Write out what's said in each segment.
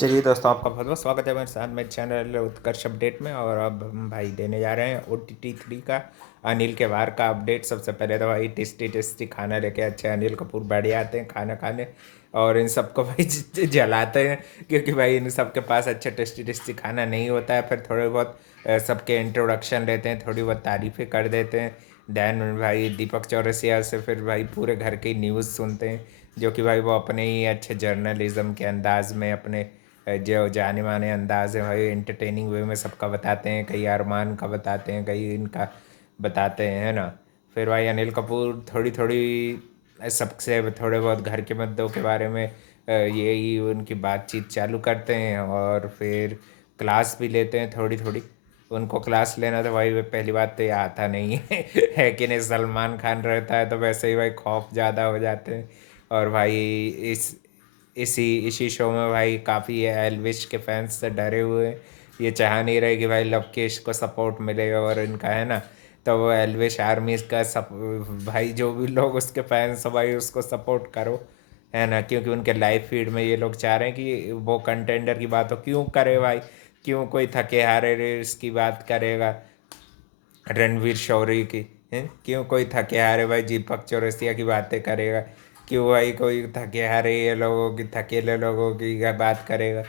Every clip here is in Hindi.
चलिए दोस्तों, आपका बहुत बहुत स्वागत है मेरे साथ मेरे चैनल उत्कर्ष अपडेट में। और अब हम भाई देने जा रहे हैं OTT 3 का अनिल के वार का अपडेट। सबसे पहले तो भाई टेस्टी टेस्टी खाना लेके अच्छे अनिल कपूर बैठ जाते हैं खाना खाने, और इन सबको भाई जलाते हैं, क्योंकि भाई इन सबके पास अच्छा टेस्टी टेस्टी खाना नहीं होता है। फिर थोड़े बहुत सबके इंट्रोडक्शन लेते हैं, थोड़ी बहुत तारीफ़ें कर देते हैं। दैन भाई दीपक चौरसिया से फिर भाई पूरे घर की न्यूज़ सुनते हैं, जो कि भाई वो अपने ही अच्छे जर्नलिज्म के अंदाज में, अपने जो जाने माने अंदाज है भाई, एंटरटेनिंग वे में सबका बताते हैं। कई अरमान का बताते हैं, कई इनका बताते हैं, है ना। फिर भाई अनिल कपूर थोड़ी थोड़ी सबसे थोड़े बहुत घर के मुद्दों के बारे में यही उनकी बातचीत चालू करते हैं, और फिर क्लास भी लेते हैं थोड़ी थोड़ी। उनको क्लास लेना तो भाई पहली बात तो ये आता नहीं है है कि नहीं। सलमान खान रहता है तो वैसे ही भाई खौफ ज़्यादा हो जाते हैं। और भाई इस इसी इसी शो में भाई काफ़ी एल्विश के फैंस से डरे हुए हैं। ये चाह नहीं रहे कि भाई लवकेश को सपोर्ट मिले, और इनका है ना, तो वो एल्विश आर्मी का भाई जो भी लोग उसके फैंस हो भाई उसको सपोर्ट करो, है ना। क्योंकि उनके लाइव फीड में ये लोग चाह रहे हैं कि वो कंटेंडर की बात हो, क्यों करे भाई। क्यों कोई थके हारे रेस की बात करेगा रणवीर शौरी की, हैं? क्यों कोई थके हारे भाई दीपक चौरसिया की बातें करेगा। क्यों भाई कोई थके हारे ये लोगों की, थकेले लोगों की बात करेगा।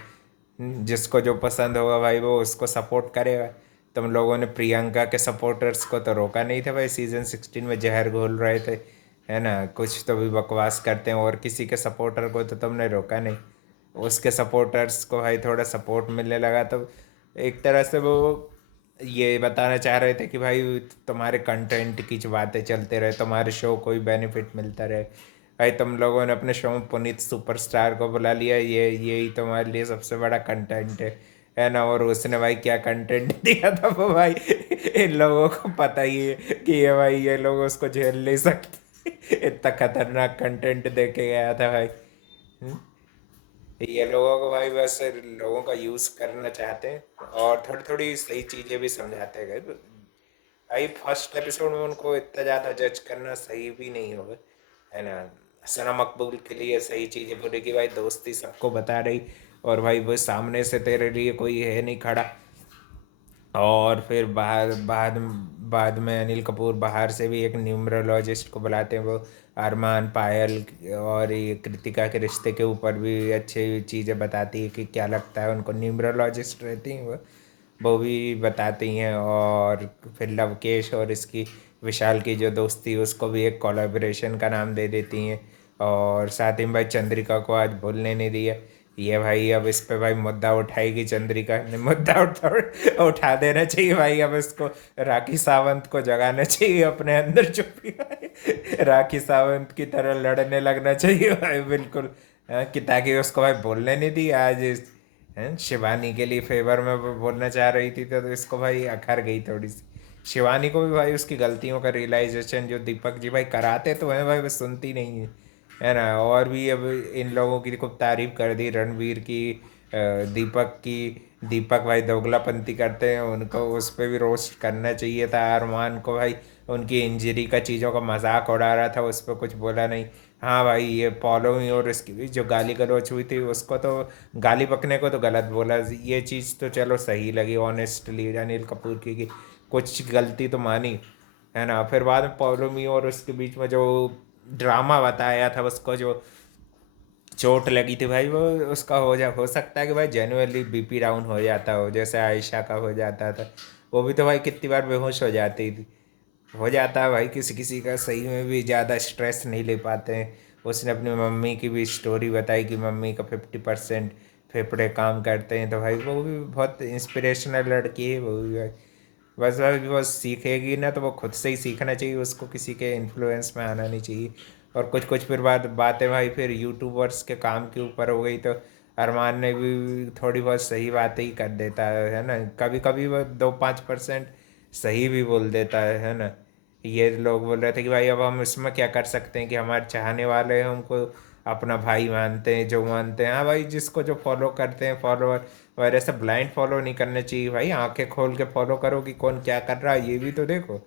जिसको जो पसंद होगा भाई वो उसको सपोर्ट करेगा। तुम लोगों ने प्रियंका के सपोर्टर्स को तो रोका नहीं था भाई, सीज़न 16 में जहर घोल रहे थे, है ना। कुछ तो भी बकवास करते हैं, और किसी के सपोर्टर को तो तुमने रोका नहीं। उसके सपोर्टर्स को भाई थोड़ा सपोर्ट मिलने लगा, तो एक तरह से वो ये बताना चाह रहे थे कि भाई तुम्हारे कंटेंट की जो बातें चलते रहे, तुम्हारे शो को भी बेनिफिट मिलता रहे। भाई तुम लोगों ने अपने शो में पुनीत सुपरस्टार को बुला लिया, ये यही तुम्हारे लिए सबसे बड़ा कंटेंट है ना। और उसने भाई क्या कंटेंट दिया था वो भाई इन लोगों को पता ही है कि ये भाई ये लोग उसको झेल नहीं सकते इतना खतरनाक कंटेंट दे के गया था भाई। हम्म? ये लोगों को भाई बस लोगों का यूज़ करना चाहते हैं, और थोड़ी थोड़ी सही चीज़ें भी समझाते गए भाई। फर्स्ट एपिसोड में उनको इतना ज़्यादा जज करना सही भी नहीं होगा, है ना। सना मकबूल के लिए सही चीज़ें बोले कि भाई दोस्ती सबको बता रही, और भाई वो सामने से तेरे लिए कोई है नहीं खड़ा। और फिर बाद बाद बाद में अनिल कपूर बाहर से भी एक न्यूमरोलॉजिस्ट को बुलाते हैं। वो अरमान, पायल और ये कृतिका के रिश्ते के ऊपर भी अच्छी चीज़ें बताती है कि क्या लगता है उनको। न्यूमरोलॉजिस्ट रहती हैं वो भी बताती हैं। और फिर लवकेश और इसकी विशाल की जो दोस्ती उसको भी एक कोलैबोरेशन का नाम दे देती हैं। और साथ ही में भाई चंद्रिका को आज बोलने नहीं दिया। ये भाई अब इस पे भाई मुद्दा उठाएगी चंद्रिका ने, मुद्दा उठा देना चाहिए भाई। अब इसको राखी सावंत को जगाना चाहिए अपने अंदर, चुप्पी भाई राखी सावंत की तरह लड़ने लगना चाहिए भाई, बिल्कुल। हाँ, कि ताकि उसको भाई बोलने नहीं दी आज हैं। शिवानी के लिए फेवर में वो बोलना चाह रही थी, तो इसको भाई अखर गई थोड़ी सी। शिवानी को भी भाई उसकी गलतियों का रियलाइजेशन जो दीपक जी भाई कराते तो हैं भाई, वो सुनती नहीं है ना। और भी अब इन लोगों की खूब तारीफ कर दी, रणवीर की, दीपक की। दीपक भाई दोगलापंती करते हैं, उनको उस पर भी रोस्ट करना चाहिए था। अरमान को भाई उनकी इंजरी का चीज़ों का मजाक उड़ा रहा था, उस पर कुछ बोला नहीं। हाँ भाई ये पॉलो ही और इसकी भी जो गाली गलौच हुई थी उसको तो, गाली बकने को तो गलत बोला, ये चीज़ तो चलो सही लगी ऑनेस्टली अनिल कपूर की, कुछ गलती तो मानी, है ना। फिर बाद में पौलोमी और उसके बीच में जो ड्रामा बताया था, उसको जो चोट लगी थी भाई, वो उसका हो सकता है कि भाई जेनुअनली BP डाउन हो जाता हो, जैसे आयशा का हो जाता था। वो भी तो भाई कितनी बार बेहोश हो जाती थी। हो जाता है भाई किसी किसी का, सही में भी ज़्यादा स्ट्रेस नहीं ले पाते हैं। उसने अपनी मम्मी की भी स्टोरी बताई कि मम्मी का 50% फेफड़े काम करते हैं, तो भाई वो भी बहुत इंस्पिरेशनल लड़की है वो भी भाई। बस भाई वो सीखेगी ना तो वो खुद से ही सीखना चाहिए, उसको किसी के इन्फ्लुएंस में आना नहीं चाहिए। और कुछ कुछ फिर बातें भाई फिर यूट्यूबर्स के काम के ऊपर हो गई, तो अरमान ने भी थोड़ी बहुत सही बातें ही कर देता है ना। कभी कभी वो 2-5% सही भी बोल देता है ना। ये लोग बोल रहे थे कि भाई अब हम इसमें क्या कर सकते हैं कि हमारे चाहने वाले हैं हमको अपना भाई मानते हैं, जो मानते हैं। हाँ भाई जिसको जो फॉलो करते हैं फॉलोअर, और ऐसे ब्लाइंड फॉलो नहीं करना चाहिए भाई, आंखें खोल के फॉलो करो कि कौन क्या कर रहा है, ये भी तो देखो।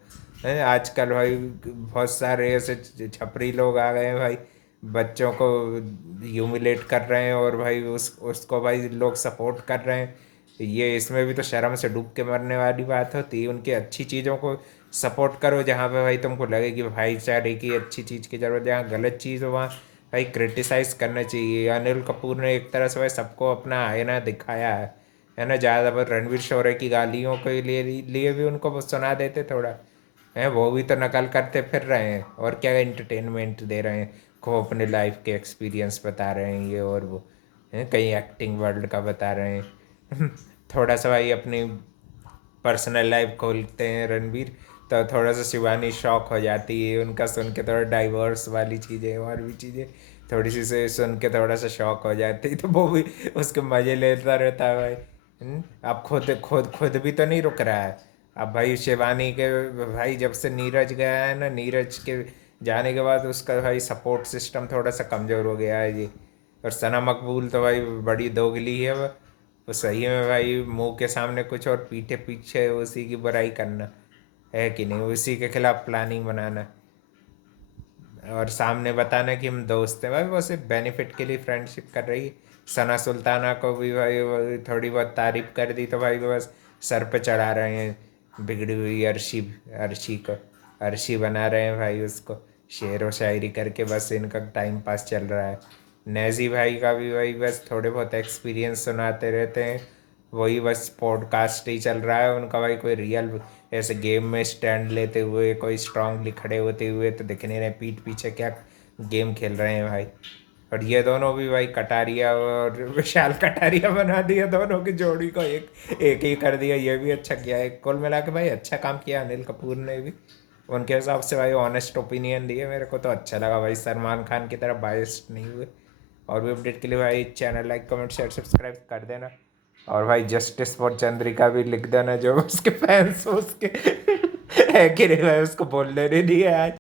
हैं आजकल भाई बहुत सारे ऐसे छपरी लोग आ गए हैं भाई, बच्चों को ह्यूमिलेट कर रहे हैं और भाई उसको भाई लोग सपोर्ट कर रहे हैं। ये इसमें भी तो शर्म से डूब के मरने वाली बात होती है। उनकी अच्छी चीज़ों को सपोर्ट करो जहाँ पे भाई तुमको लगे कि भाईचारे की अच्छी चीज़ की ज़रूरत है। जहाँ गलत चीज़ हो वहाँ भाई क्रिटिसाइज करना चाहिए। अनिल कपूर ने एक तरह से भाई सबको अपना आईना दिखाया है ना। ज़्यादा पर रणवीर शोरे की गालियों के लिए भी उनको वो सुना देते थोड़ा हैं। वो भी तो नकल करते फिर रहे हैं और क्या एंटरटेनमेंट दे रहे हैं। को अपने लाइफ के एक्सपीरियंस बता रहे हैं ये और वो हैं। कहीं एक्टिंग वर्ल्ड का बता रहे हैं थोड़ा सा भाई अपनी पर्सनल लाइफ खोलते हैं रणबीर तो थोड़ा सा शिवानी शॉक हो जाती है उनका सुन के। थोड़ा डाइवर्स वाली चीज़ें और भी चीज़ें थोड़ी सी से सुन के थोड़ा सा शॉक हो जाती है तो वो भी उसके मज़े लेता रहता है भाई। अब खुद खुद खुद भी तो नहीं रुक रहा है। अब भाई शिवानी के भाई जब से नीरज गया है ना, नीरज के जाने के बाद उसका भाई सपोर्ट सिस्टम थोड़ा सा कमज़ोर हो गया है जी। और सना मकबूल तो भाई बड़ी दोगली है वो। तो सही में भाई मुंह के सामने कुछ और पीठे पीछे उसी की बुराई करना है कि नहीं। उसी के खिलाफ प्लानिंग बनाना और सामने बताना कि हम दोस्त हैं। भाई वो सिर्फ बेनिफिट के लिए फ्रेंडशिप कर रही है। सना सुल्ताना को भी भाई वो थोड़ी बहुत तारीफ कर दी तो भाई वो बस सर पे चढ़ा रहे हैं बिगड़ी हुई अर्शी। अर्शी को अर्शी बना रहे हैं भाई उसको शेर व शायरी करके। बस इनका टाइम पास चल रहा है। नेजी भाई का भी भाई बस थोड़े बहुत एक्सपीरियंस सुनाते रहते हैं। वही बस पॉडकास्ट ही चल रहा है उनका भाई। कोई रियल ऐसे गेम में स्टैंड लेते हुए कोई स्ट्रांगली खड़े होते हुए तो दिख नहीं रहे। पीठ पीछे क्या गेम खेल रहे हैं भाई। और ये दोनों भी भाई कटारिया और विशाल कटारिया बना दिया दोनों की जोड़ी को एक एक ही कर दिया। ये भी अच्छा किया है। कुल मिला के भाई अच्छा काम किया अनिल कपूर ने भी। उनके हिसाब से भाई ऑनेस्ट ओपिनियन दिए। मेरे को तो अच्छा लगा भाई। सलमान खान की तरह बायस्ड नहीं हुए। और भी अपडेट के लिए भाई channel like comment share subscribe कर देना। और भाई जस्टिस फॉर चंद्रिका भी लिख देना जो उसके फैंस उसके है कि नहीं भाई उसको बोलने नहीं दिए आज।